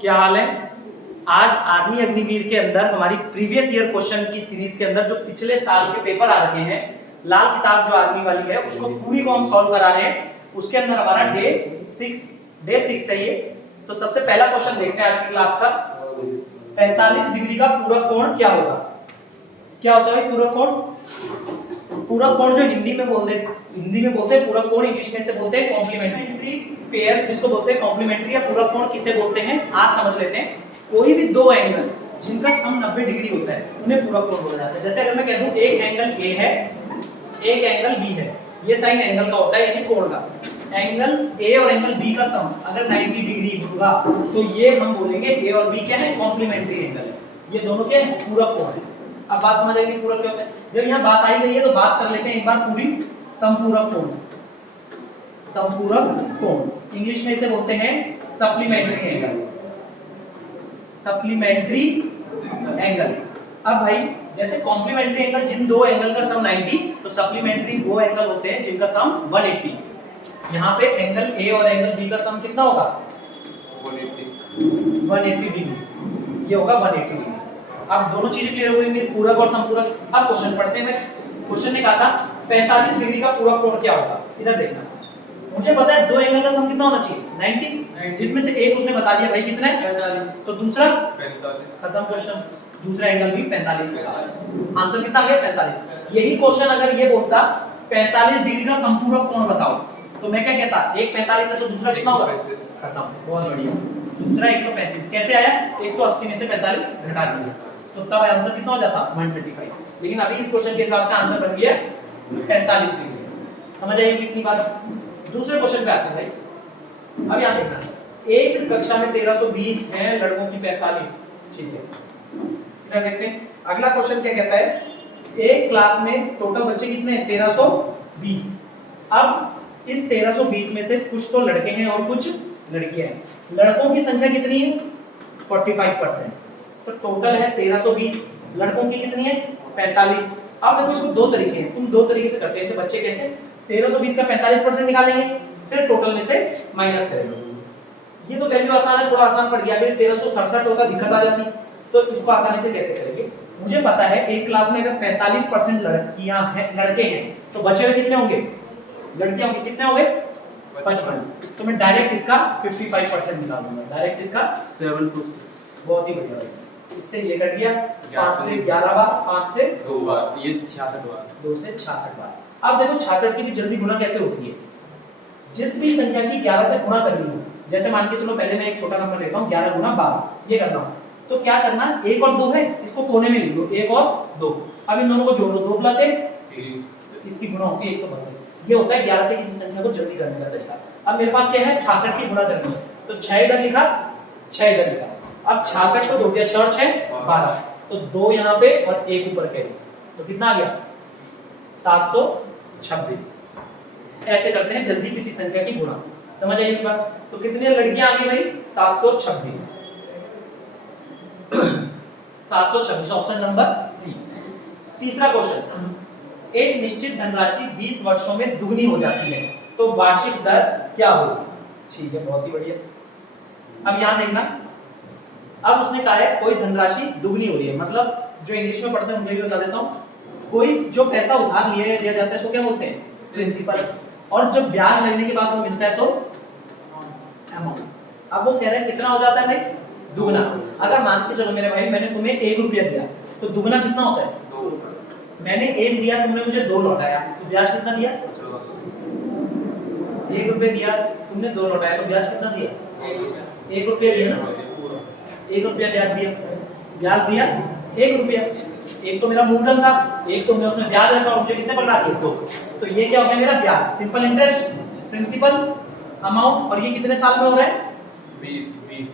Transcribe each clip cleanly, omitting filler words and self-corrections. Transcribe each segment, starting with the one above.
क्या हाल है? आज आर्मी अग्निवीर के अंदर हमारी प्रीवियस ईयर क्वेश्चन की सीरीज के अंदर जो पिछले साल के पेपर आ रखे हैं, लाल किताब जो आर्मी वाली है उसको पूरी को हम सॉल्व करा रहे हैं। उसके अंदर हमारा डे 6 है ये। तो सबसे पहला क्वेश्चन देखते हैं आज की क्लास का। 45 डिग्री का पूरक कोण क्या होगा? क्या होता है पूरक कोण? पूरक कोण जो हिंदी में बोलते हैं पूरक कोण, इंग्लिश में से बोलते हैं कॉम्प्लीमेंट्री पेयर, जिसको बोलते हैं कॉम्प्लीमेंट्री या पूरक कोण किसे बोलते हैं आज समझ लेते हैं। कोई भी दो एंगल जिनका सम 90 डिग्री होता है उन्हें पूरक कोण बोला जाता है। जैसे अगर मैं कह दूं एक एंगल ए है, एक एंगल बी है, ये साइन एंगल का होता है यानी कोण का। एंगल ए और एंगल बी का सम अगर 90 डिग्री होगा तो ये हम बोलेंगे ए और बी क्या है, कॉम्प्लीमेंट्री एंगल है। ये दोनों क्या है, पूरक कोण है। अब बात समझ आएगी पूरक क्या होता है। जब यहाँ बात आई गई है तो बात कर लेते हैं एक बार पूरी। समपूरक कोण, समपूरक कोण इंग्लिश में इसे बोलते हैं सप्लीमेंट्री एंगल, सप्लीमेंट्री एंगल। अब भाई जैसे कॉम्प्लीमेंट्री एंगल जिन दो एंगल का सम 90, तो सप्लीमेंट्री वो एंगल होते हैं जिनका सम 180। यहाँ पे एंगल ए और एंगल बी का सम कितना होगा? 180 डिग्री। ये होगा 180 डिग्री। अब दोनों चीजें क्लियर हुई मेरी, पूरक और समपूरक। अब क्वेश्चन पढ़ते हैं। क्वेश्चन ने कहा था 45 डिग्री का पूरक कोण क्या होगा। इधर देखना, मुझे पता है दो एंगल का सम कितना होना चाहिए 90, जिसमें से एक उसने बता दिया भाई कितना है 45, तो दूसरा 45। खत्म क्वेश्चन। दूसरा एंगल भी 45 होगा। आंसर कितना आ गया 45। यही क्वेश्चन अगर ये बोलता 45 डिग्री का समपूरक कोण बताओ, तो मैं क्या कहता, एक 45 है तो दूसरा कितना होगा? खत्म। बहुत बढ़िया। दूसरा 135 कैसे आया? 180 में से 45 घटा दिया, तो तब आंसर कितना हो जाता 135। लेकिन अभी इस क्वेश्चन के हिसाब से आंसर बन गया 45 डिग्री। समझ आई कितनी बात? दूसरे क्वेश्चन पे आते हैं भाई। अब यहां देखना, एक कक्षा में 1320 है, लड़कों की 45। ठीक है, इधर देखते हैं अगला क्वेश्चन क्या कहता है। एक क्लास में टोटल बच्चे कितने हैं? 1320। अब इस 1320 में से कुछ तो लड़के हैं और कुछ लड़कियां हैं। लड़कों की संख्या कितनी है? 45%। तो टोटल है 1320, लड़कों की कितनी है? 45। अब देखो इसको दो तरीके हैं, तुम दो तरीके से करते हैं। ऐसे बच्चे कैसे? 1320 का 45% निकालेंगे, फिर टोटल में से माइनस करेंगे। ये तो वैल्यू आसान है, थोड़ा आसान पड़ गया। अगर 1367 होता दिक्कत आ जाती, तो इसको आसानी से कैसे करेंगे? मुझे पता है एक क्लास में अगर 45% लड़कियां हैं, लड़के हैं, तो बचे हुए कितने होंगे? लड़कियां होंगी। कितने होंगे? 55। तो मैं डायरेक्ट इसका 55% निकाल दूंगा। डायरेक्ट इसका 7 to 6। बहुत ही बढ़िया। इससे ये कट गया 5 से 11 बार, 5 से 2 बार, ये 66 बार, 2 से 66 बार। अब देखो 66 की भी जल्दी गुणा कैसे होती है। जिस भी संख्या की 11 से गुणा करनी हो, जैसे मान के चलो पहले मैं एक छोटा नंबर लेता हूं 11 गुना 12, ये करता हूं, तो क्या करना, 1 और 2 है, इसको कोने में लिख दो, 1 और 2। अब इन दोनों को जोड़ दो, 2 + 1 3, इसकी गुणा होती है 132। ये होता है 11 से किसी संख्या को जल्दी करने का तरीका। अब मेरे पास क्या है, 66 की गुणा करनी है, तो 6 इधर लिखा, 6 इधर लिखा। अब 66 को जोड़ दिया, 6 और 6 12, तो 2 यहाँ पे और 1 ऊपर कैरी, तो कितना आ गया 726। ऐसे करते हैं जल्दी किसी संख्या की गुणा। समझ आई ये बात? तो कितनी लड़कियां आ गई भाई? 726। 726 ऑप्शन नंबर सी। तीसरा क्वेश्चन, एक निश्चित धनराशि 20 वर्षों में दुगनी हो जाती है, तो वार्षिक दर क्या होगी? ठीक है, बहुत ही बढ़िया। अब यहां देखना, अब उसने कहा है कोई धनराशि दुगनी हो रही है, मतलब जो इंग्लिश में पढ़ते हैं उनको भी बता देता हूं। कोई जो पैसा उधार लिया जाता है उसको क्या बोलते हैं? प्रिंसिपल। और जब ब्याज लगने के बाद वो मिलता है तो अमाउंट। अब वो कह रहे हैं कितना हो जाता है भाई? दुगना। अगर मान के चलो मेरे भाई मैंने तुम्हें 1 रुपया दिया, तो दुगना कितना होता है? 2। मैंने 1 दिया, तुमने मुझे 2 लौटाया, तो ब्याज कितना दिया? 1 रुपया दिया, तुमने 2 लौटाया, तो ब्याज कितना दिया? 1 रुपया दिया ना, 1 रुपया ब्याज दिया। ब्याज दिया 1 रुपया। एक तो मेरा मूलधन था, एक तो मैं उसमें ब्याज रखा और मुझे कितने पकड़ा दिए? 2। तो ये क्या हो गया मेरा ब्याज, सिंपल इंटरेस्ट, प्रिंसिपल, अमाउंट। और ये कितने साल में हो रहा है? 20।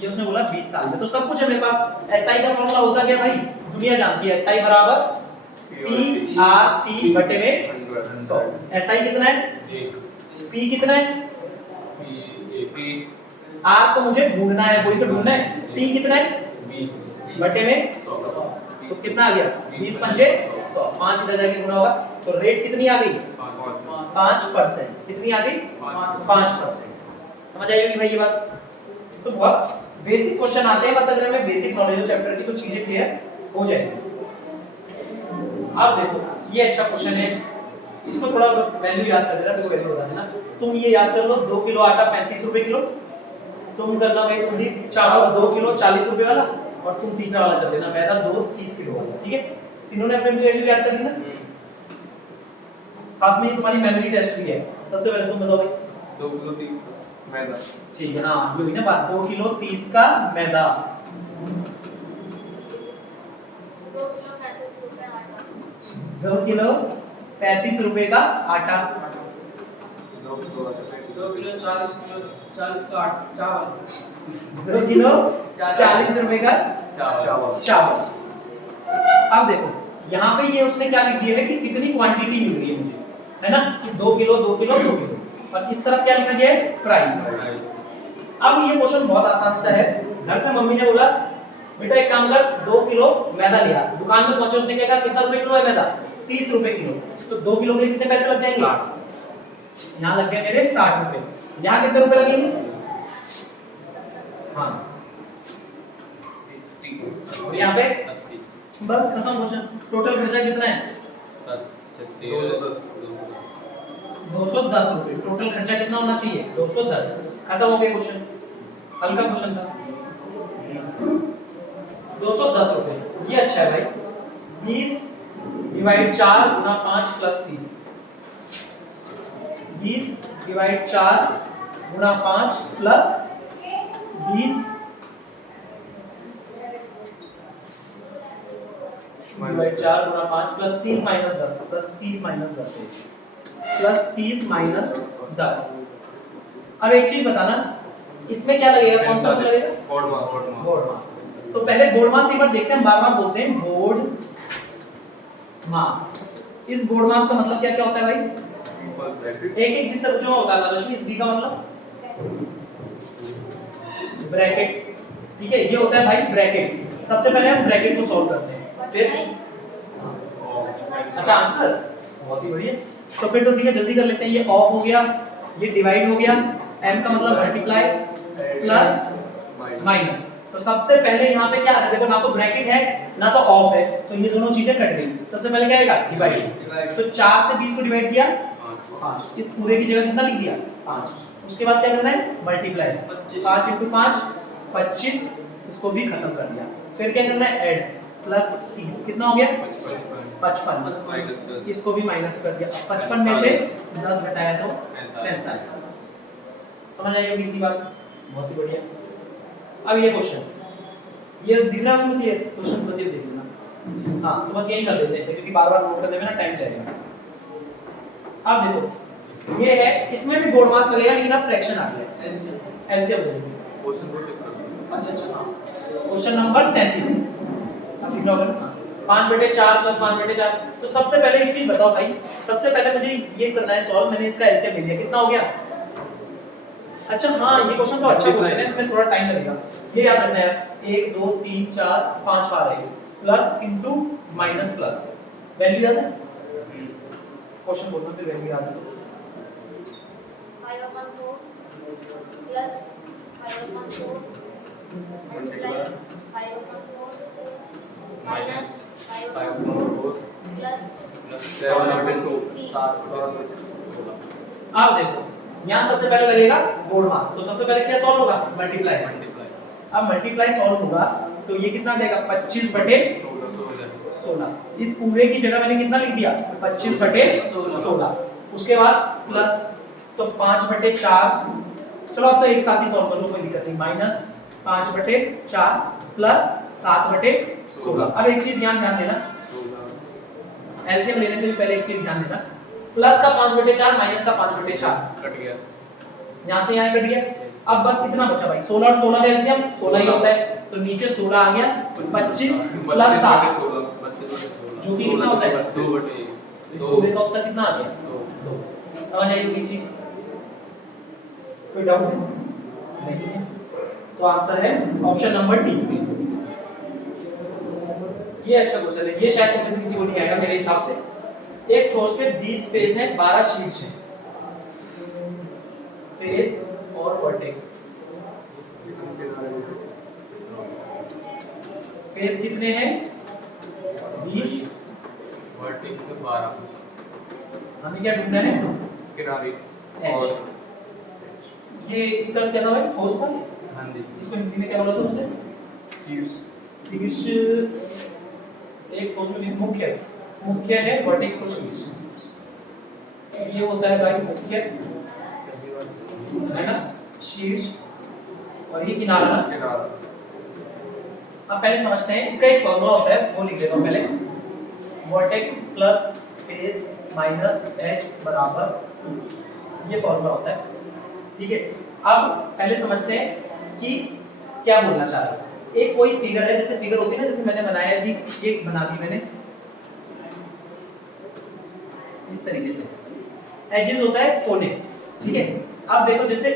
ये उसने बोला 20 साल में। तो सब कुछ है मेरे पास। एसआई का फॉर्मूला होता क्या भाई? दुनिया जानती है, एसआई बराबर पी बटे में 100। एसआई कितना है? 1। पी कितना है? आर तो मुझे ढूंढना है, वही तो ढूंढना है। टी कितना है? 20 बटे में 100, तो कितना आ गया? 20 पंचे 100। 5 इधर जाके गुणा होगा, तो रेट कितनी आ गई? 5%। कितनी आ गई? 5%। समझ आई होगी भाई ये बात? तो बहुत बेसिक क्वेश्चन आते हैं, बस अगर हमें बेसिक नॉलेज हो चैप्टर की तो चीजें क्लियर हो जाएंगी। अब देखो ये अच्छा क्वेश्चन है, इसको थोड़ा बस वैल्यू याद कर देना, देखो वैल्यू बता देना। तुम ये याद कर लो 2 किलो आटा 35 रुपए किलो, तुम करना भाई कुलदीप चावल 2 किलो 40 रुपए वाला, और तुम तीसरा वाला कर देना मैदा 2 30 किलो वाला, ठीक है। तीनों ने अपनी वैल्यू याद कर दी ना, साथ में तुम्हारी मेमोरी टेस्ट भी है। सबसे पहले तुम बताओ भाई 2 किलो 30 का मैदा, ठीक है ना, जो है ना बात 2 किलो 30 का मैदा, 2 किलो 35 रुपए का आटा, 2 किलो 2 किलो 40 का चावल, 2 किलो 40 रुपए का चावल। चावल। अब देखो यहाँ पे ये उसने क्या लिख दिया है कि कितनी क्वांटिटी मिल रही है मुझे, है ना, 2 किलो 2 किलो 2 किलो, और इस तरफ क्या लिखा गया है प्राइस। अब ये क्वेश्चन बहुत आसान सा है। घर से मम्मी ने बोला बेटा एक काम कर 2 किलो मैदा लिया, दुकान में पहुंचे, उसने क्या कहा कितना रुपए किलो है मैदा, 30 रुपए किलो, तो 2 किलो के लिए कितने पैसे लग जाएंगे, यहाँ लग गए मेरे 60 रुपए, यहाँ कितने रुपए लगेंगे, हाँ और यहाँ पे 80, बस खत्म क्वेश्चन। टोटल खर्चा कितना है 210 210 रुपए, टोटल खर्चा कितना होना चाहिए 210, खत्म हो गया क्वेश्चन, हल्का क्वेश्चन था 210 रुपए। ये अच्छा है भाई, 20 डिवाइड 4 गुना 5 प्लस 30, 20 डिवाइड 4 गुना 5 प्लस 20 डिवाइड 4 गुना 5 plus 30 minus 10, plus 30 minus 10 plus 30 minus 10। अब एक चीज बताना, इसमें क्या लगेगा, कौन सा लगेगा, बोर्ड मास। बोर्ड मास। तो पहले बोर्ड मास एक बार देखते हैं, बार-बार बोलते हैं बोर्ड मास। इस बोर्ड मास का मतलब क्या क्या होता है भाई, एक एक चीज से पूछा होता है रश्मि, इस बी का मतलब ब्रैकेट, ठीक है, ये होता है भाई ब्रैकेट। सबसे पहले हम ब्रैकेट को सॉल्व करते हैं, फिर अच्छा आंसर बहुत ही बढ़िया। तो फिर तो ठीक है, जल्दी कर लेते हैं। ये ऑफ हो गया, ये डिवाइड हो गया, m का मतलब मल्टीप्लाई प्लस माइनस। तो सबसे पहले यहाँ पे क्या है, देखो ना तो ब्रैकेट है ना तो ऑफ है, तो ये दोनों चीजें कट गई। सबसे पहले क्या आएगा डिवाइड, तो 4 से 20 को डिवाइड किया 5, इस पूरे की जगह कितना लिख दिया 5। उसके बाद क्या करना है मल्टीप्लाई, 5 × 5 25, इसको भी खत्म कर दिया। फिर क्या करना है ऐड, प्लस 30 कितना हो गया 55, इसको भी माइनस कर दिया। 55 में से 10 घटाया तो 45। समझ आई होगी इतनी बात, बहुत ही बढ़िया। अब ये क्वेश्चन, ये दिख रहा है उसमें क्लियर क्वेश्चन, बस ये देख लेना। हाँ तो बस यही कर देते हैं इसे, क्योंकि बार-बार नोट करने में ना टाइम जाएगा। अब देखो ये है, इसमें भी बोर्ड मास लगेगा, लेकिन अब फ्रैक्शन आ गया, एलसीएम लेंगे। क्वेश्चन को टिक कर अच्छा हाँ, क्वेश्चन नंबर 37 अब लिख लो ना, 5/4 प्लस 5/4। तो सबसे पहले एक चीज बताओ भाई, सबसे पहले मुझे ये करना है सॉल्व। मैंने इसका एलसीएम ले लिया, कितना हो गया, अच्छा हाँ ये क्वेश्चन तो अच्छा क्वेश्चन है, इसमें थोड़ा टाइम लगेगा। ये याद रखना है, 1 2 3 4 5 बार है, plus into minus plus, value याद है, क्वेश्चन बोलना फिर वैल्यू याद है। 5/4 प्लस 5/4 मल्टीप्लाई 5/4 माइनस 5/4 प्लस 7/16। अब देखो यहाँ सबसे पहले लगेगा बोर्ड मास, तो सबसे पहले क्या सॉल्व होगा मल्टीप्लाई। अब मल्टीप्लाई सॉल्व होगा तो ये कितना देगा 25/16, इस पूरे की जगह मैंने कितना लिख दिया 25/16। उसके बाद प्लस तो 5/4, चलो अब तो एक साथ ही सॉल्व कर लो, कोई दिक्कत नहीं, माइनस 5/4 प्लस 7/16। अब एक चीज ध्यान देना, एलसीएम लेने से भी पहले एक चीज ध्यान देना, प्लस का 5/4 माइनस का 5/4 कट गया, यहाँ से यहाँ कट गया। अब बस कितना बचा भाई 16 और 16 का एलसीएम 16 ही होता है, तो नीचे 16 आ गया, 25 प्लस 7 जो कि कितना होता है 2/2 पूरे का उत्तर कितना आ गया 2। समझ आई होगी चीज, कोई डाउट नहीं है? तो आंसर है ऑप्शन नंबर डी। ये अच्छा क्वेश्चन है, ये शायद किसी को नहीं आएगा मेरे हिसाब से। एक ठोस में 20 फेस है, 12 शीर्ष है, फेस और वर्टेक्स। फेस कितने हैं 20, वर्टेक्स में 12 हमें क्या ढूंढना है किनारे H। और ये इसका क्या नाम है ठोस था, हाँ जी इसको हिंदी में क्या बोला था उसने शीर्ष शीर्ष, एक ठोस में मुख्य, मुख्य है वर्टेक्स और शीर्ष, ये होता है भाई मुख्य है ना, शीर्ष, और ये किनारा ना। किनारा अब पहले समझते हैं, इसका एक फॉर्मूला होता है वो लिख देता हूं पहले, vertex plus face minus H बराबर 2, ये फॉर्मूला होता है, ठीक है। अब पहले समझते हैं कि क्या बोलना चाह रहा है। एक कोई फिगर है, जैसे फिगर होती है ना, जैसे मैंने बनाया जी, ये बना दी मैंने इस तरीके से, एजेस होता है कोने, ठीक है। अब देखो जैसे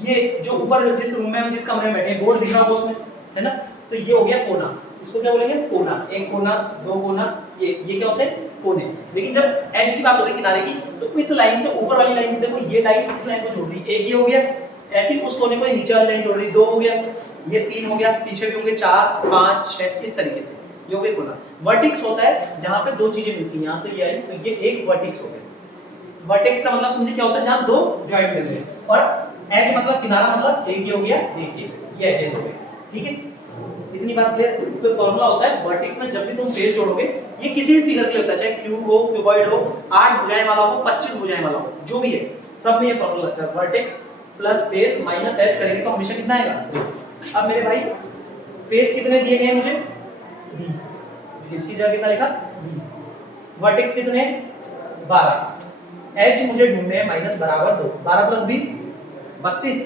ये जो ऊपर जिस रूम में हम जिस कमरे में बैठे हैं बोर्ड दिख रहा होगा उसमें, है ना, तो ये हो गया कोना, इसको क्या बोलेंगे कोना, एक कोना दो कोना, ये क्या होते हैं कोने। लेकिन जब एज की बात हो रही है किनारे की, तो इस लाइन से ऊपर वाली लाइन से देखो, ये लाइन इस लाइन को जोड़ रही है, एक ये हो गया, ऐसे ही उस कोने को नीचे वाली लाइन जोड़ रही है, 2 हो गया, ये 3 हो गया, पीछे भी होंगे 4 5 6, इस तरीके से ये हो गया कोना। वर्टेक्स होता है जहां पे दो चीजें मिलती हैं, यहां से ये आई तो ये एक वर्टेक्स हो गया। वर्टेक्स का मतलब समझिए क्या होता है, जहां दो जॉइंट मिल रहे हैं, और एज मतलब किनारा, मतलब एक ये हो गया, एक ये एजेस हो गए, ठीक है। इतनी बात क्लियर। तो फॉर्मूला होता है वर्टेक्स में जब भी तुम फेस जोड़ोगे, ये किसी भी फिगर के लिए होता है, चाहे क्यूब हो, क्यूबॉइड हो, 8 भुजाएं वाला हो, 25 भुजाएं वाला हो, जो भी है सब में ये फॉर्मूला लगता है, vertex plus face minus H करेंगे तो हमेशा कितना आएगा 2। अब मेरे भाई फेस कितने दिए गए हैं मुझे 20, इसकी जगह कितना लिखा 20, वर्टेक्स कितने 12, एच मुझे ढूंढने हैं माइनस बराबर 2, 12 प्लस 20 32,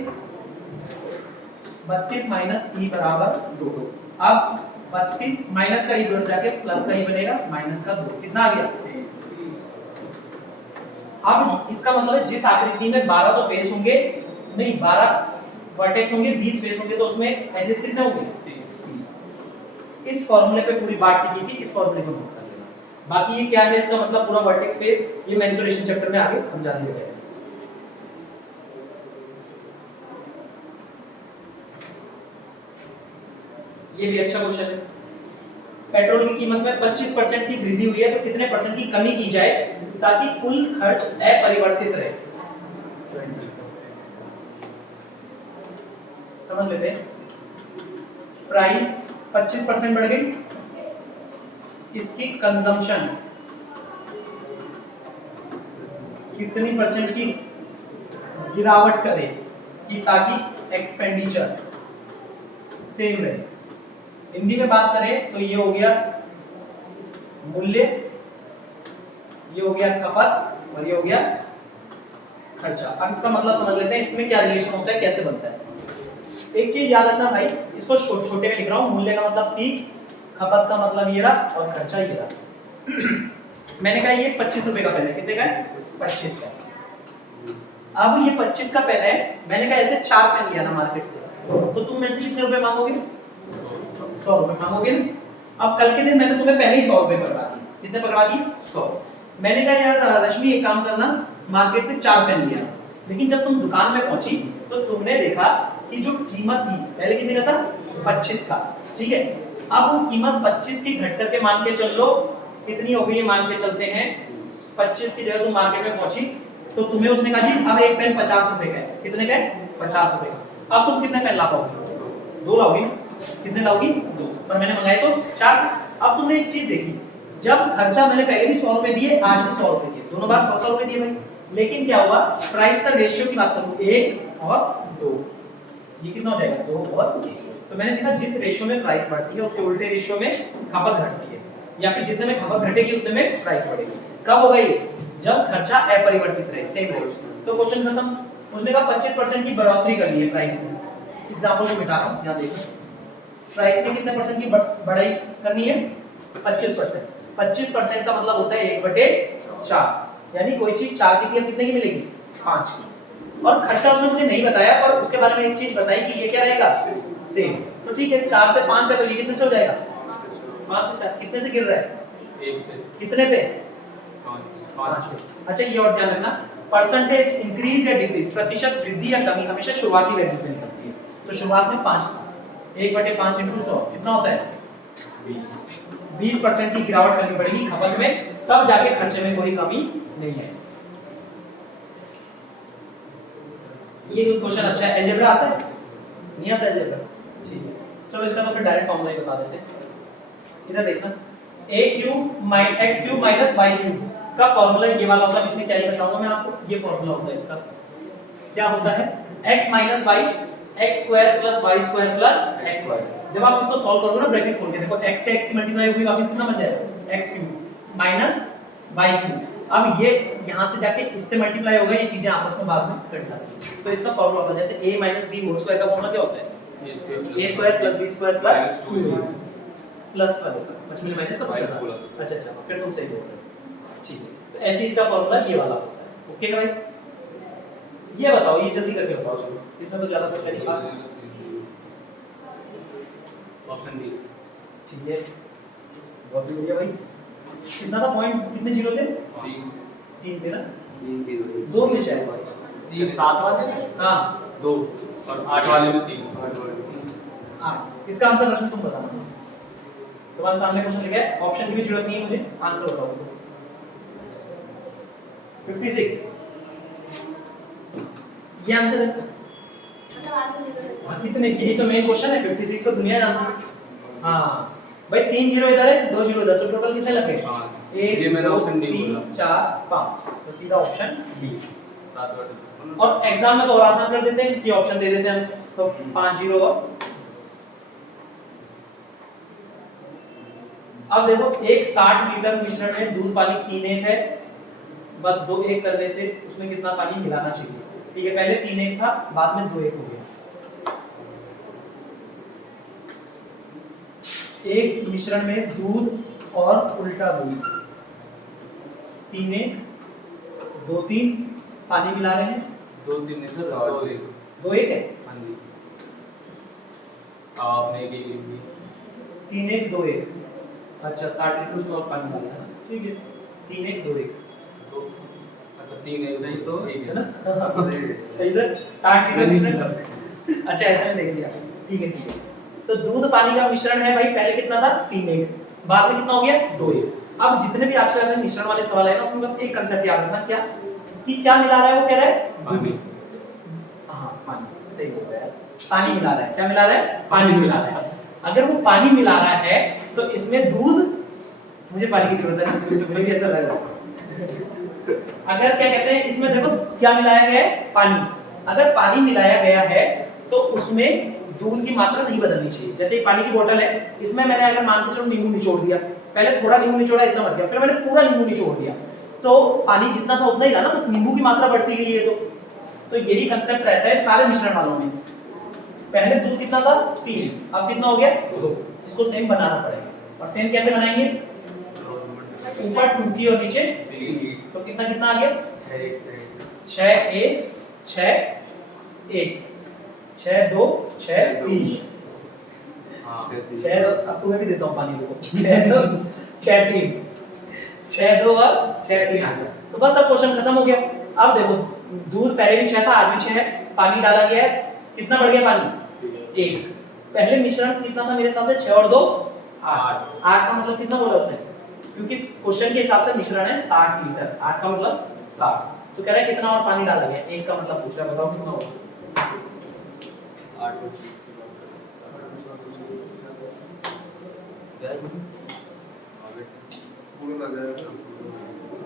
32 माइनस ई बराबर 2। अब 32 माइनस का ई जोड़ जाके प्लस का ई बनेगा माइनस का 2, कितना आ गया 23। अब इसका मतलब है जिस आकृति में 12 तो फेस होंगे, नहीं 12 वर्टेक्स होंगे, 20 फेस होंगे, तो उसमें एजेस कितने होंगे 30। इस फॉर्मूले पे पूरी बात टिकी थी, इस फॉर्मूले को नोट कर लेना। बाकी ये क्या है इसका मतलब पूरा वर्टेक्स फेस, ये मेंसुरेशन चैप्टर में आगे समझा दिया जाएगा। ये भी अच्छा क्वेश्चन है। पेट्रोल की कीमत में 25% की वृद्धि हुई है, तो कितने परसेंट की कमी की जाए ताकि कुल खर्च अपरिवर्तित रहे? समझ लेते हैं। प्राइस 25% बढ़ गई, इसकी कंजम्पशन कितनी परसेंट की गिरावट करे कि ताकि एक्सपेंडिचर सेम रहे। हिंदी में बात करें तो ये हो गया मूल्य, ये हो गया खपत, और ये हो गया खर्चा। अब इसका मतलब समझ लेते हैं इसमें क्या रिलेशन होता है, कैसे बनता है। एक चीज याद रखना भाई, इसको छोटे में लिख रहा हूं, मूल्य का मतलब P, खपत का मतलब ये रहा, और खर्चा ये रहा। मैंने कहा ये 25 रुपए का पेन है, कितने का है 25 का। अब ये 25 का पेन है, मैंने कहा ऐसे 4 पेन लिया ना मार्केट से, तो तुम मेरे से कितने रुपए मांगोगे 100 रुपए मांगोगे ना। अब कल के दिन मैंने तुम्हें पहले ही 100 रुपए पकड़ा दिए, कितने पकड़ा दिए 100। मैंने कहा यार रश्मि एक काम करना, मार्केट से 4 पेन लिया, लेकिन जब तुम दुकान में पहुंची तो तुमने देखा कि जो कीमत थी पहले कितने का था 25 का, ठीक है। अब वो कीमत 25 की घट करके मान के चल लो कितनी हो गई है, मान के चलते हैं 25 की जगह तुम मार्केट में पहुंची तो तुम्हें उसने कहा जी अब एक पेन 50 रुपए का है, कितने का है 50 रुपए का। अब तुम कितने पेन ला पाओगे 2 लाओगी ना, कितने लाओगी 2, पर मैंने मंगाए तो 4। अब तुमने एक चीज देखी, जब खर्चा मैंने पहले भी 100 रुपए दिए, आज भी 100 रुपए दिए, दोनों बार 100 रुपए दिए भाई, लेकिन क्या हुआ प्राइस का रेशियो की बात करूं 1 और 2, ये कितना हो जाएगा 2 और 1। तो मैंने देखा जिस रेशियो में प्राइस बढ़ती है उसके उल्टे रेशियो में खपत घटती है, या फिर जितने में खपत घटेगी उतने में प्राइस बढ़ेगी। कब होगा ये, जब खर्चा अपरिवर्तित रहे, सेम रहे। तो क्वेश्चन खत्म। उसने कहा 25% की बढ़ोतरी करनी है प्राइस में, एग्जांपल को मिटा रहा हूं, यहां देखो प्राइस में कितने परसेंट की बढ़ाई करनी है 25%। 25% का मतलब होता है 1/4, यानी कोई चीज 4 की थी अब कितने की मिलेगी 5 की। और खर्चा उसने मुझे नहीं बताया, पर उसके बारे में एक चीज बताई कि ये क्या रहेगा सेम। तो ठीक है 4 से 5 है तो ये कितने से हो जाएगा 5 से 4, कितने से गिर रहा है 1 से कितने पे 5 पे। अच्छा ये और ध्यान रखना, परसेंटेज इंक्रीज या डिक्रीज, प्रतिशत वृद्धि या कमी हमेशा शुरुआती वैल्यू पे निकलती है। तो तो शुरुआत में 5 था, 1/5 × 100 कितना होता है 20% की गिरावट करनी पड़ेगी खपत में, तब जाके खर्चे में कोई कमी नहीं है। ये क्वेश्चन अच्छा है। अलजेब्रा आता है? नहीं आता अलजेब्रा? ठीक है, चलो इसका तो फिर डायरेक्ट फॉर्मूला ही बता देते हैं। इधर देखना, x³ - y³ का फॉर्मूला ये वाला होगा। इसमें क्या ही बताऊंगा मैं आपको, ये फॉर्मूला होता है इसका। क्या होता है x - y x² + y² + xy। जब आप इसको सॉल्व करोगे ना ब्रैकेट खोल के, देखो x से x की मल्टीप्लाई होगी, वापस कितना बच जाएगा x³ - y³। अब ये यहां से जाके इससे मल्टीप्लाई होगा, ये चीजें आपस में बाद में कट जाती हैं। तो इसका फॉर्मूला होता है जैसे a - b² का फॉर्मूला क्या होता है a² + b² + 2a प्लस वाले का बच में माइनस का माइनस पूछा बोला। था। अच्छा फिर तुम सही बोल रहे हो। ठीक है, तो ऐसे इसका फॉर्मूला ये वाला होता है। ओके है भाई? ये बताओ, ये जल्दी करके बताओ। चलो इसमें तो ज्यादा कुछ नहीं खास। Option D. ठीक है, बहुत बढ़िया भाई। कितना था पॉइंट, कितने जीरो थे? 3 थे ना? 2 के शायद भाई। 3 7 वाले हां 2 और 8 वाले में 3। 8। इसका आंसर रश्मि तुम बताना। तुम्हारे सामने क्वेश्चन लिखा है, ऑप्शन की भी जरूरत नहीं है मुझे, आंसर बताओ। 56 ये आंसर है इसका। हाँ, कितने, यही तो मेन क्वेश्चन है। 56 को दुनिया जानती है। हाँ भाई, 3 जीरो इधर है, 2 जीरो इधर, तो टोटल कितने लगे? 1 मैंने ऑप्शन डी 3 बोला। 4 5, तो सीधा ऑप्शन डी। 7 वाले और एग्जाम में तो और आसान कर देते हैं कि ऑप्शन दे देते हैं हम, तो 5 जीरो। अब देखो, एक 60 लीटर मिश्रण में दूध पानी 3 1 है, बस 2 1 करने से उसमें कितना पानी मिलाना चाहिए? ठीक है, पहले 3 1 था, बाद में 2 1 हो गया। एक मिश्रण में दूध और उल्टा दूध, 3 1 2 3 पानी मिला रहे हैं, 2 3 से 2 1। 2 1 है, हां जी, आपने एक लिख दी। 3 1 2 1। अच्छा 60 लीटर उसमें और पानी डालना है, ठीक है। 3 1 2 1 तो अच्छा 3 है सही तो ठीक है है ना? सही है, 60 लीटर मिश्रण। अच्छा ऐसा ही देख लिया, ठीक है ठीक है। तो दूध पानी का मिश्रण है भाई, पहले कितना था 3 1, बाद में कितना हो गया 2 1। अब जितने भी आजकल में मिश्रण वाले सवाल है ना, उसमें बस एक कांसेप्ट याद रखना, क्या कि क्या मिला रहा है, वो कह रहा है पानी। हाँ पानी, सही बोल रहा है, पानी मिला रहा है। क्या मिला रहा है? पानी मिला रहा है। अगर वो पानी मिला रहा है तो इसमें दूध, मुझे पानी की जरूरत है ना, मुझे कैसा लग रहा है? अगर क्या कहते हैं, इसमें देखो क्या मिलाया गया है, पानी। अगर पानी मिलाया गया है तो उसमें दूध की मात्रा नहीं बदलनी चाहिए। जैसे ये पानी की बोतल है, इसमें मैंने अगर मान के चलो नींबू निचोड़ दिया, पहले थोड़ा नींबू निचोड़ा, इतना भर दिया, फिर मैंने पूरा नींबू निचोड़ दिया, तो पानी जितना था उतना ही था ना, बस नींबू की मात्रा बढ़ती गई है। तो यही कंसेप्ट रहता है सारे मिश्रण वालों में। पहले दूध कितना था 3, अब कितना हो गया 2। इसको सेम बनाना पड़ेगा। और सेम कैसे बनाएंगे? ऊपर 2 की और नीचे 3, तो कितना कितना आ गया 6 1 6 1 6 2 6 3। हां 6 अब तुम्हें भी देता हूं पानी, देखो 6 2 6 3 6 2 और 6 3 आ गया। तो बस अब क्वेश्चन खत्म हो गया। अब देखो, दूध पहले भी 6 था, आज भी 6 है, पानी डाला गया है, कितना बढ़ गया पानी 1। पहले मिश्रण कितना था मेरे हिसाब से 6 और 2 8। 8 का मतलब कितना बोला उसने? क्योंकि क्वेश्चन के हिसाब से मिश्रण है 60 लीटर, 8 का मतलब 60, तो कह रहा है कितना और पानी डाला गया, 1 का मतलब पूछ रहा है, बताओ कितना होगा? 8 पूरा लग जाएगा।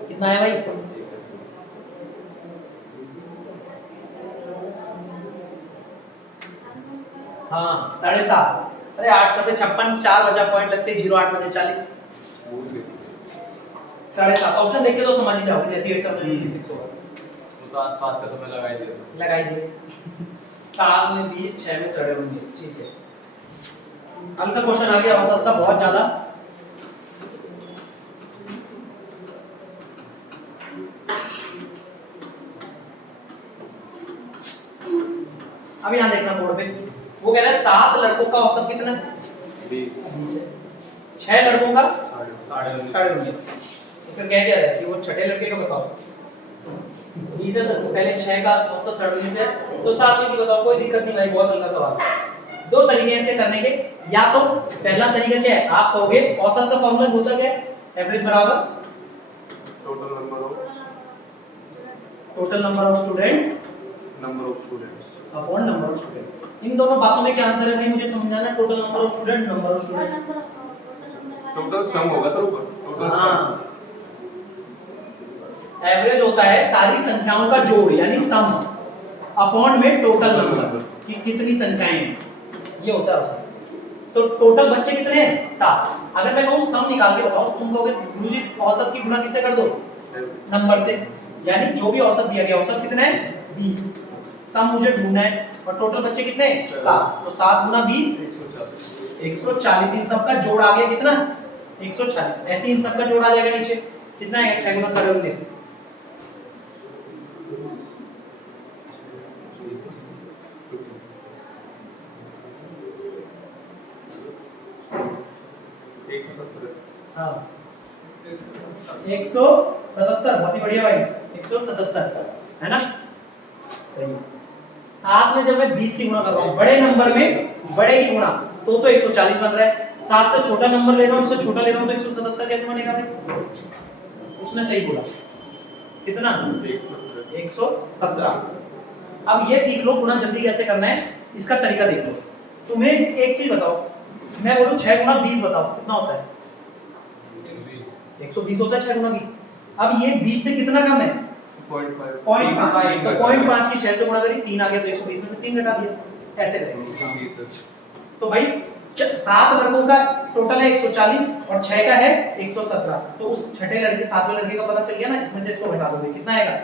कितना है भाई? हाँ 7.5। अरे 8 7 56, 4 बचा पॉइंट लगते, 0 8 बचे 40, 7.5। ऑप्शन देख के तो समझ ही जाओगे, जैसे 8 7 26 होगा। वो तो आसपास का तो मैं लगा ही दिया। लगाई दिए। 7 में 20, 6 में 19.5, ठीक है। हल्का क्वेश्चन आ गया, औसत का बहुत ज्यादा। अब यहाँ देखना बोर्ड पे, वो कह रहा है 7 लड़कों का औसत कितना है? 20। 6 लड़कों का 19.5। 19.5। तो फिर कह क्या रहा है कि वो छठे लड़के का बताओ। 20 है, पहले 6 का औसत 37 है, तो 7 में की बताओ, कोई दिक्कत नहीं भाई, बहुत हल्का सवाल है। दो तरीके हैं इसके करने के, या तो पहला तरीका क्या है, आप कहोगे औसत का फॉर्मूला होता क्या है, एवरेज बराबर total number of student upon number of student. इन दोनों बातों में क्या अंतर है भाई, मुझे समझाना। Total number of student, number of student, total sum होगा सर ऊपर, टोटल सम। हाँ, एवरेज होता है सारी संख्याओं का जोड़ यानी सम, अपॉन में टोटल नंबर कि कितनी संख्याएं हैं, ये होता है औसत। तो टोटल बच्चे कितने हैं, 7। अगर मैं कहूं सम निकाल के बताओ, तुम कहोगे गुरुजी औसत की गुणा किससे कर दो, नंबर से, यानी जो भी औसत दिया गया, औसत कितना है 20, सम मुझे ढूंढना है, और टोटल बच्चे कितने हैं 7, तो 7 गुना 20 140, इन सब का जोड़ आ गया कितना 140। ऐसे इन सब का जोड़ आ जाएगा नीचे, कितना आएगा 6 गुना 19.5, हाँ 177, बहुत ही बढ़िया भाई, 177 है ना, सही। साथ में जब मैं 20 की गुणा कर रहा हूँ बड़े नंबर में, बड़े की गुणा, तो 140 बन रहा है। साथ में छोटा नंबर ले रहा हूँ, उससे छोटा ले रहा हूँ, तो 177 कैसे बनेगा भाई, उसने सही बोला, कितना 117। अब ये सीख लो गुणा जल्दी कैसे करना है, इसका तरीका देख लो। तुम्हें एक चीज बताओ, मैं बोलूं 6 गुना 20 बताओ कितना होता है, 120 होता है 6 गुना 20। अब ये 20 से कितना कम है, 0.5, तो 0.5 की 6 से गुणा करी, 3 आ गया, तो 120 में से 3 घटा दिया, ऐसे करेंगे। तो भाई 7 लड़कों का टोटल है 140 और 6 का है 117, तो उस छठे लड़के 7वें लड़के का पता चल गया ना, इसमें से इसको घटा दोगे, कितना आएगा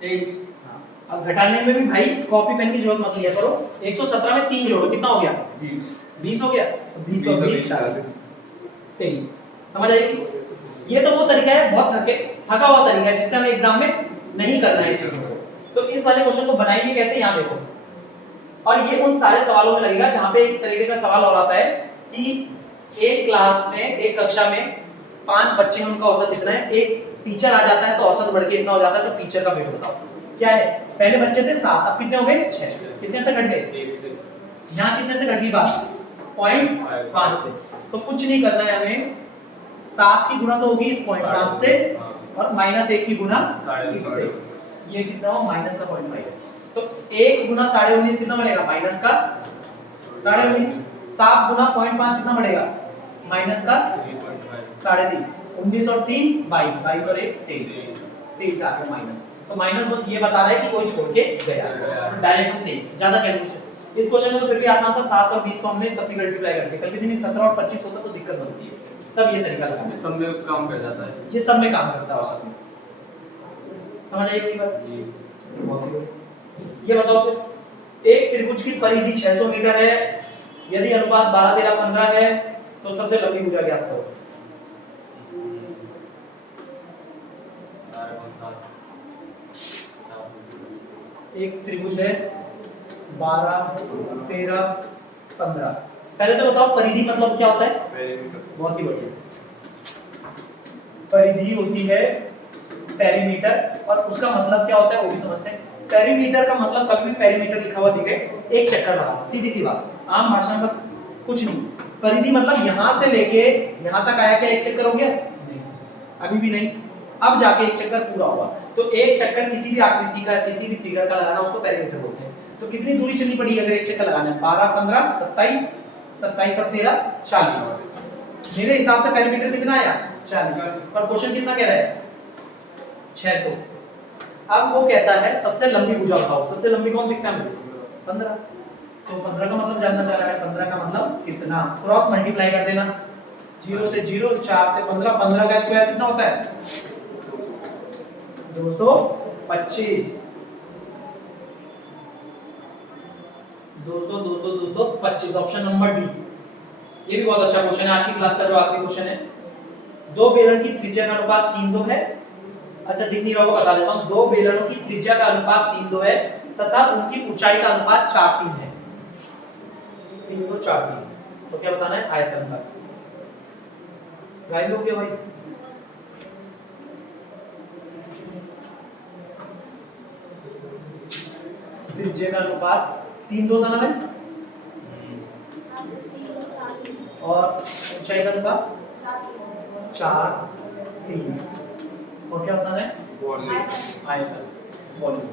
23। अब घटाने में भी भाई कॉपी पेन की जरूरत मत लिया करो, 117 में 3 जोड़ो, कितना हो गया 20 हो गया, तो 20 और 20 40, 23। समझ आएगी। ये तो वो तरीका है, बहुत थका हुआ तरीका है, जिससे हमें एग्जाम में नहीं करना है चीजों को। तो इस वाले क्वेश्चन को बनाएंगे कैसे, यहाँ देखो, और ये उन सारे सवालों में लगेगा जहाँ पे एक तरीके का सवाल और आता है कि एक क्लास में, एक कक्षा में 5 बच्चे हैं, उनका औसत इतना है, एक टीचर आ जाता है तो औसत बढ़ के इतना हो जाता है, तो टीचर का वेट बताओ क्या है। पहले बच्चे थे 7, अब कितने हो गए 6, कितने से घट गए, यहाँ कितने से घट गई बात 0.5 से, तो कुछ नहीं करना है हमें, 7 की गुणा तो होगी इस 0.5 से, और -1 की गुणा इससे, ये कितना हो माइनस का 0.5, तो 1 गुना 19.5 कितना बनेगा, माइनस का 19.5, 7 गुना 0.5 कितना बढ़ेगा, माइनस का 3.5, 19 और 3 22, 22 और 1 23, 23 आ गया माइनस। तो माइनस बस ये बता रहा है कि कोई छोड़ के गया, डायरेक्ट 23, ज्यादा कैलकुलेशन। इस क्वेश्चन में तो फिर भी आसान था, 7 और 20 को हमने तब भी मल्टीप्लाई करके, कल के दिन 17 और 25 होता तो दिक्कत बनती है, तब ये तरीका लगाना, सब में काम कर जाता है, ये सब में काम करता है औसत में। समझ आई मेरी बात, बहुत ही। ये बताओ फिर, एक त्रिभुज की परिधि 600 मीटर है, यदि अनुपात 12 13 15 है, तो सबसे लंबी भुजा ज्ञात करो। एक त्रिभुज है 12 13 15, पहले तो बताओ परिधि मतलब क्या होता है, बहुत ही बढ़िया, परिधि होती है पेरीमीटर, और उसका मतलब क्या होता है वो भी समझते हैं। पेरीमीटर का मतलब, कभी भी पेरीमीटर लिखा हुआ दिखे, एक चक्कर लगाना, सीधी सी बात, आम भाषा में, बस कुछ नहीं। परिधि मतलब यहाँ से लेके यहाँ तक आया, क्या एक चक्कर हो गया, नहीं अभी भी नहीं, अब जाके एक चक्कर पूरा हुआ। तो एक चक्कर किसी भी आकृति का, किसी भी फिगर का लगाना, उसको पेरीमीटर बोलते हैं। तो कितनी दूरी चलनी पड़ी अगर एक चक्कर लगाना है, 12 15 27, 27 और 13 40, मेरे हिसाब से पेरीमीटर कितना आया 40, और क्वेश्चन कितना कह रहा है 600। अब वो कहता है सबसे लंबी भुजा बताओ, सबसे लंबी कौन दिखता है मुझे, 15, तो 15 का मतलब जानना चाह रहा है, 15 का मतलब कितना, क्रॉस मल्टीप्लाई कर देना, 0 से 0, 4 से 15, 15 का स्क्वायर कितना होता है 225, 200 200 225, ऑप्शन नंबर डी। ये भी बहुत अच्छा क्वेश्चन है, आज की क्लास का जो आखिरी क्वेश्चन है। दो बेलन की त्रिज्या का अनुपात 3:2 है, अच्छा दिख नहीं रहा होगा बता देता हूं, दो बेलनों की त्रिज्या का अनुपात 3:2 है तथा उनकी ऊंचाई का अनुपात 4:3 है, 3:2 4:3, तो क्या बताना है आयतन का, गाइड हो गया भाई। त्रिज्या का अनुपात 3 2 था ना भाई, और ऊंचाई का अनुपात 4 3, और क्या होता है वॉल्यूम आयतन वॉल्यूम।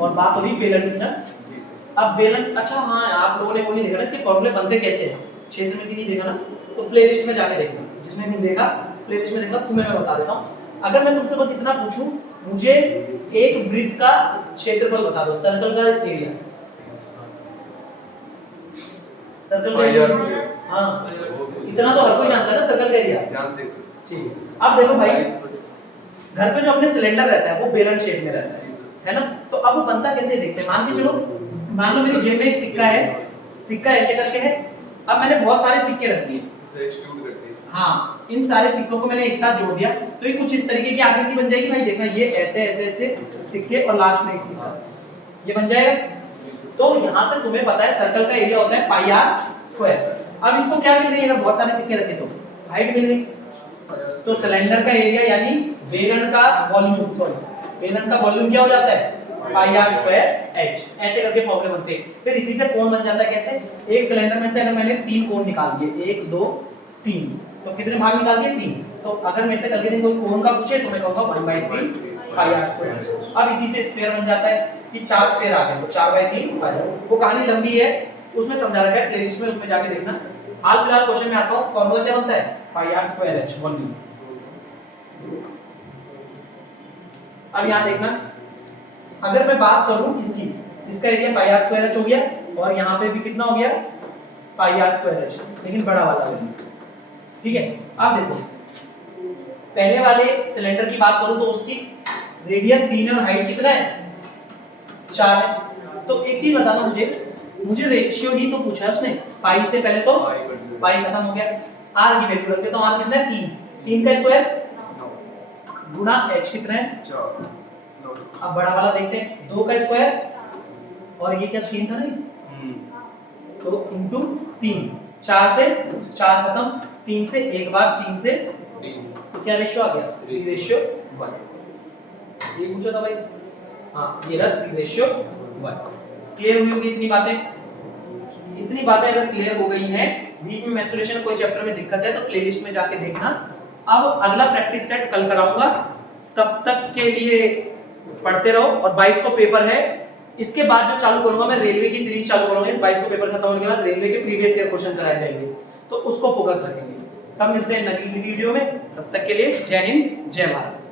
और बात हो रही बेलन की ना। जी सर। अब बेलन, अच्छा हाँ आप लोगों ने वो नहीं देखा ना इसके फॉर्मूले बनते कैसे हैं, क्षेत्र में भी नहीं देखा ना, तो प्लेलिस्ट में जाके देखना, जिसने नहीं देखा प्लेलिस्ट में देखना, तुम्हें मैं बता देता हूँ। अगर मैं तुमसे बस इतना पूछूं, मुझे एक वृत्त का क्षेत्रफल बता दो, सर्कल का एरिया, सर्कल का पाई आर एरिया, स्क्वायर। हाँ इतना तो हर कोई जानता है ना सर्कल का एरिया। जानते हैं सर। ठीक है, अब देखो भाई, घर पे जो अपने सिलेंडर रहता है वो बेलन शेप में रहता है ना, तो अब वो बनता कैसे देखते हैं, मान के चलो, मान लो मेरी जेब में एक सिक्का है, सिक्का ऐसे करके है, अब मैंने बहुत सारे सिक्के रख दिए, उसे एक्सट्रूड करते हैं। हाँ इन सारे सिक्कों को मैंने एक साथ जोड़ दिया, तो ये कुछ इस तरीके की आकृति बन जाएगी भाई, देखना ये ऐसे ऐसे ऐसे सिक्के और लास्ट में एक सिक्का, ये बन जाएगा। तो यहाँ से तुम्हें पता है सर्कल का एरिया होता है पाई आर स्क्वायर। अब इसको क्या मिल रही है, बहुत सारे सिक्के रखे तो हाइट मिल गई, तो सिलेंडर का एरिया यानी बेलन का वॉल्यूम, सॉरी बेलन का वॉल्यूम क्या हो जाता है पाई आर स्क्वायर एच, ऐसे करके फॉर्मूले बनते हैं। फिर इसी से कोण बन जाता है कैसे, एक सिलेंडर में से अगर मैंने 3 कोण निकाल दिए, 1 2 3, तो कितने भाग निकाल दिए 3, तो अगर मेरे से कल के दिन कोई कोण का पूछे तो मैं कहूंगा 1/3 पाई आर स्क्वायर। अब इसी से स्फीयर बन जाता है कि 4 स्फीयर आ गए, तो 4/3 पाई आर। वो कहानी लंबी है, उसमें समझा रखा है प्लेलिस्ट में, उसमें जाके देखना। हाल फिलहाल क्वेश्चन में आता हूं, फॉर्मूला क्या बनता है pi r square h volume. अब यहां देखना, अगर मैं बात करूं इसकी, इसका area pi r square h हो गया, और यहां पे भी कितना हो गया पाई आर स्क्वायर एच, लेकिन बड़ा वाला वैल्यू, ठीक है। अब देखो पहले वाले सिलेंडर की बात करूं तो उसकी रेडियस 3 है और हाइट कितना है 4 है। तो एक चीज बताना मुझे रेशियो ही तो पूछा है उसने, पाई से पहले तो पाई खत्म हो गया, आर की वैल्यू रखते, तो आर कितना है 3, 3 का स्क्वायर गुना h कितना है 4। अब बड़ा वाला देखते हैं, 2 का स्क्वायर और ये क्या 3 था नहीं, तो इनटू 3, 4 से 4 खत्म, 3 से एक बार 3 से, तो क्या रेशियो आ गया 3 रेशियो 1, ये पूछा था भाई, हाँ ये रहा 3 रेशियो 1। क्लियर हुई होगी इतनी बातें, इतनी बातें अगर क्लियर हो गई हैं, बीच में मेंसुरेशन कोई चैप्टर में दिक्कत है तो प्लेलिस्ट में जाके देखना। अब अगला प्रैक्टिस सेट कल कराऊंगा, तब तक के लिए पढ़ते रहो, और 22 को पेपर है, इसके बाद जो चालू करूंगा मैं रेलवे की सीरीज चालू करूंगा, इस 22 को पेपर खत्म होने के बाद रेलवे के प्रीवियस ईयर क्वेश्चन कराए जाएंगे, तो उसको फोकस रखेंगे। तब मिलते हैं नई वीडियो में, तब तक के लिए जय हिंद जय भारत।